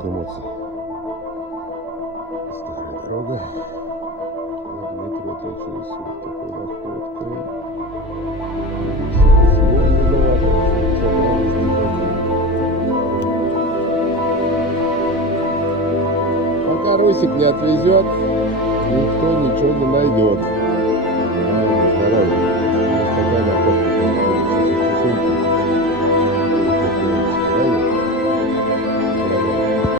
хороших эмоций. Старая дорога. Дмитрий отличился вот такой находкой. Пока Русик не отвезет, никто ничего не найдет. Здоровья.